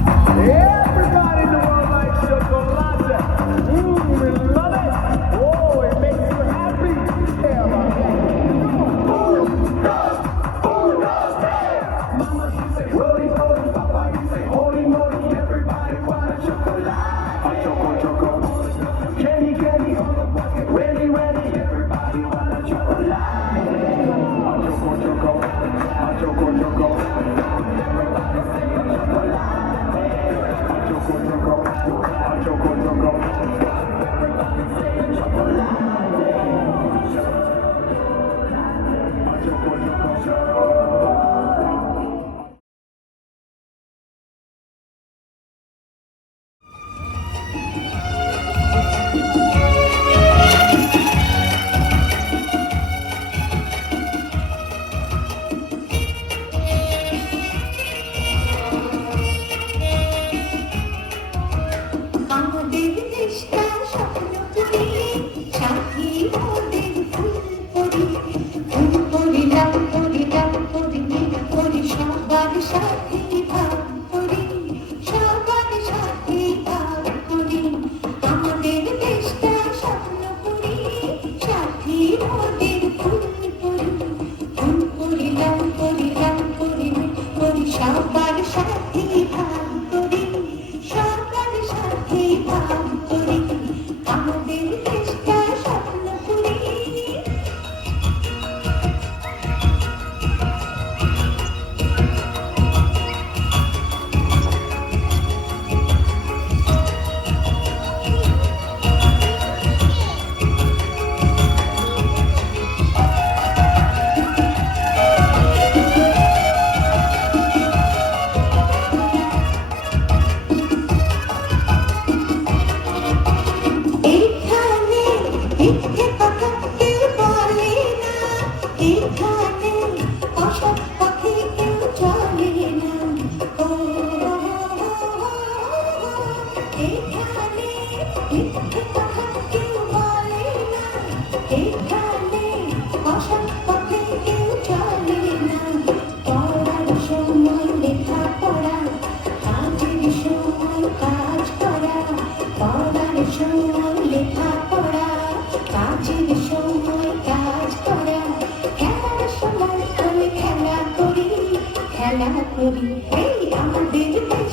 Everybody in the world likes chocolate. We love it. Oh, it makes you happy. Yeah, about that. Mama, she say, holy, holy, Papa, you say, holy, moly. Everybody want a chocolate. A choco, choco. Candy, candy. Ready, ready. Everybody want a chocolate. A choco, choco. A choco, choco. Everybody say a chocolate. Choco, choco, choco, choco. Everybody say a chocolate. Choco, choco, choco. আমাদের দেশটা স্বপ্ন পুরি সাথী ওদের ফুল পরি ফুল পরিলাম পরিলাম পরিনি পরি সবার সাথে ভাগ করি সবার সাথে ভাগ করি আমাদের দেশটা স্বপ্ন পুরি সাথী ওদের ফুল পরি ফুল পরিলাম পরিলাম পরিনি পরি সবার সাথে ভাগ করি সবার সাথে ভাগ করি আমাদের দেশটা স্বপ্ন পুরি এখানে মিথ্যে কথা কেউ বলে না এখানে অসৎ পথে কেউ চলে না ও এখানে মিথ্যে কথা কেউ বলে না এখানে অসৎ পথে কেউ চলে না পড়ার সময় লেখাপড়া কাজের সময় কাজ করা পড়ার সময় লেখাপড়া কাজের সময় কাজ করা খেলার সময় আমি খেলা করি এই আমাদের দেশ